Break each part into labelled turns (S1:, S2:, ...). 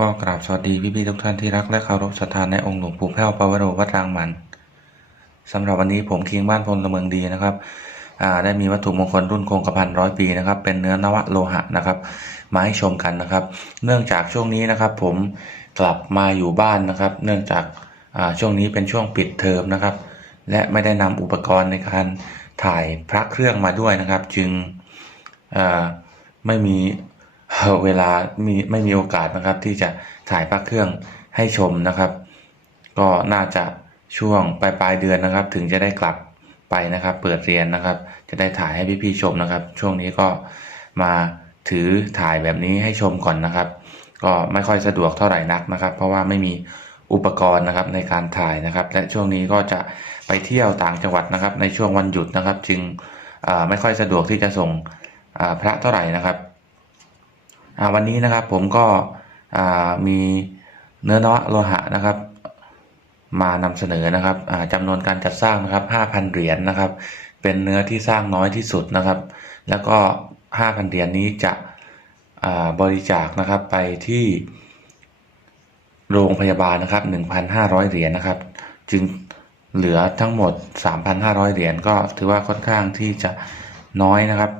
S1: ก็กราบสวัสดีพี่ๆทุกท่านที่รักและเคารพศรัทธาในองค์หลวงปู่แพ้วปวโรวัดรางมันสำหรับวันนี้ผมเคิงบ้านพลเมืองดีนะครับได้มีวัตถุมงคลรุ่นคงกระพันร้อยปีนะครับ เป็นเนื้อนวโลหะนะครับ มาให้ชมกันนะครับ เนื่องจากช่วงนี้นะครับ ผมกลับมาอยู่บ้านนะครับ เนื่องจากช่วงนี้เป็นช่วงปิดเทอมนะครับ และไม่ได้นำอุปกรณ์ในการถ่ายพระเครื่องมาด้วยนะครับ จึงไม่มี เวลามีไม่มีโอกาสนะครับ ที่จะถ่ายพระเครื่องให้ชมนะครับ ก็น่าจะช่วงปลายปลายเดือนนะครับ ถึงจะได้กลับไปนะครับ เปิดเรียนนะครับ จะได้ถ่ายให้พี่ๆชมนะครับ ช่วงนี้ก็มาถือถ่ายแบบนี้ให้ชมก่อนนะครับ ก็ไม่ค่อยสะดวกเท่าไหร่นักนะครับ เพราะว่าไม่มีอุปกรณ์นะครับในการถ่ายนะครับ และช่วงนี้ก็จะไปเที่ยวต่างจังหวัดนะครับ ในช่วงวันหยุดนะครับ จึงไม่ค่อยสะดวกที่จะส่งพระเท่าไหร่นะครับ วันนี้นะครับผมก็มีเนื้อเนาะโลหะนะครับ มานำเสนอนะครับอ่าจำนวนการจัดสร้างนะครับ5,000 เหรียญนะครับ เป็นเนื้อที่สร้างน้อยที่สุดนะครับ แล้วก็ 5,000 เหรียญนี้จะบริจาคนะครับไปที่โรงพยาบาลนะครับ 1,500 เหรียญนะครับ จึงเหลือทั้งหมด 3,500 เหรียญก็ถือว่าค่อนข้างที่จะน้อยนะครับ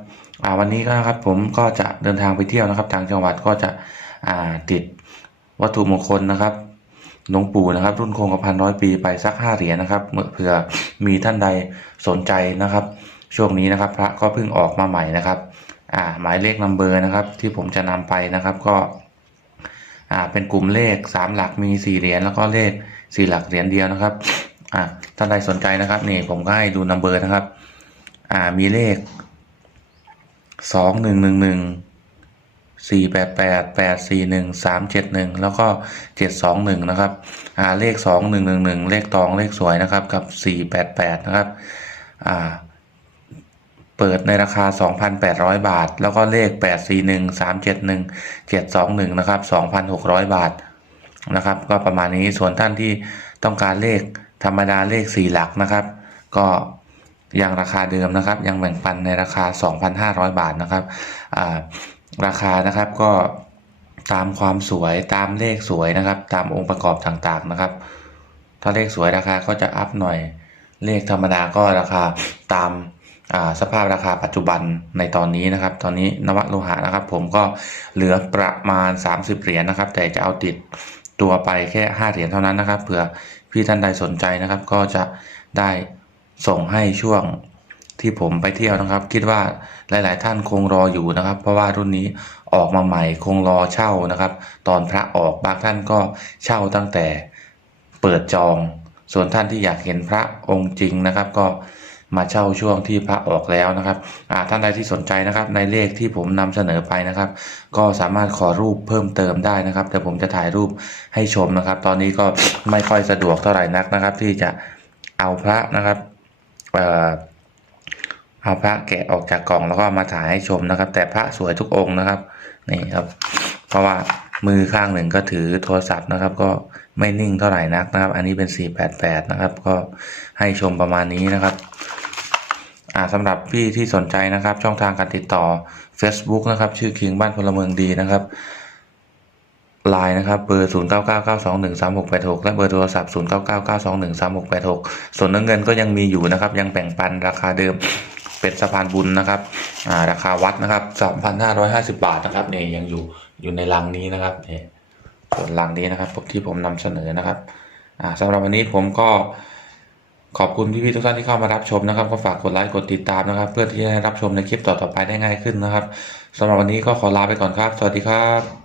S1: วันนี้ก็นะครับผมก็จะเดินทางไปเที่ยวนะครับต่างจังหวัดก็จะติดวัตถุมงคลนะครับหลวงปู่นะครับ รุ่นคงกระพันร้อยปีไปสักห้าเหรียญนะครับเมื่อเผื่อมีท่านใดสนใจนะครับ ช่วงนี้นะครับ พระก็เพิ่งออกมาใหม่นะครับหมายเลขนัมเบอร์นะครับ ที่ผมจะนำไปนะครับก็เป็นกลุ่มเลขสามหลักมีสี่เหรียญแล้วก็เลขสี่หลักเหรียญเดียวนะครับท่านใดสนใจนะครับนี่ผมก็ให้ดูนัมเบอร์นะครับมีเลข สองหนึ่งหนึ่งหนึ่งสี่แปดแปดแปดสี่หนึ่งสามเจ็ดหนึ่งแล้วก็เจ็ดสองหนึ่งนะครับอ่าเลขสองหนึ่งหนึ่งหนึ่งเลขตองเลขสวยนะครับกับสี่แปดแปดนะครับอ่าเปิดในราคา 2,800 บาท แล้วก็เลข 841 371 721 นะครับ 2,600 บาท นะครับ ก็ประมาณนี้ ส่วนท่านที่ต้องการเลขธรรมดาเลข 4 หลักนะครับ ก็ ยังราคาเดิมนะครับ ยังแบ่งปันในราคา 2,500 บาทนะครับราคานะครับก็ตามความสวยตามเลขสวยนะครับ ตามองค์ประกอบต่างๆนะครับ ถ้าเลขสวยราคาก็จะอัพหน่อย เลขธรรมดาก็ราคาตามาสภาพราคาปัจจุบันในตอนนี้นะครับ ตอนนี้นวัตโลหะนะครับ ผมก็เหลือประมาณ 30 เหรียญนะครับ แต่จะเอาติดตัวไปแค่ 5 เหรียญเท่านั้นนะครับเผื่อพี่ท่านใดสนใจนะครับ ก็จะได้ ส่งให้ช่วงที่ผมไปเที่ยวนะครับ คิดว่าหลาย ๆ ท่านคงรออยู่นะครับ เพราะว่ารุ่นนี้ออกมาใหม่คงรอเช่านะครับ ตอนพระออกบางท่านก็เช่าตั้งแต่เปิดจอง ส่วนท่านที่อยากเห็นพระองค์จริงนะครับ ก็มาเช่าช่วงที่พระออกแล้วนะครับอ่าท่านใดที่สนใจนะครับในเลขที่ผมนำเสนอไปนะครับ ก็สามารถขอรูปเพิ่มเติมได้นะครับเดี๋ยวผมจะถ่ายรูปให้ชมนะครับ ตอนนี้ก็ไม่ค่อยสะดวกเท่าไหร่นักนะครับ ที่จะเอาพระนะครับ เอ่อเอาพระแกะออกจากกล่องแล้วก็มาถ่ายให้ชมนะครับ แต่พระสวยทุกองค์นะครับนี่ครับ เพราะว่ามือข้างหนึ่งก็ถือโทรศัพท์นะครับ ก็ไม่นิ่งเท่าไหร่นักนะครับ อันนี้เป็น 488 นะครับ ก็ให้ชมประมาณนี้นะครับอ่าสำหรับพี่ที่สนใจนะครับ ช่องทางการติดต่อ Facebook นะครับ ชื่อคิงบ้านพลเมืองดีนะครับ ไลน์นะครับเบอร์ 0 9 9 9 2 1 3 6 8 6 และเบอร์โทรศัพท์ 0 9 9 9 2 1 3 6 8 6 ส่วนเงินก็ยังมีอยู่นะครับ ยังแบ่งปันราคาเดิมเป็นสะพานบุญนะครับาราคาวัดนะครับ 3,550 บาทนะครับเนี่ยยังอยู่อยู่ในลังนี้นะครับเนี่ยส่วนลังนี้นะครับที่ผมนำเสนอนะครับอ่าสำหรับวันนี้ผมก็ขอบคุณพี่ๆทุกท่านที่เข้ามารับชมนะครับก็ฝากกดไลค์กดติดตามนะครับ เพื่อที่จะได้รับชมในคลิปต่อๆไปได้ง่ายขึ้นนะครับสำหรับวันนี้ก็ขอลาไปก่อนครับ สวัสดีครับ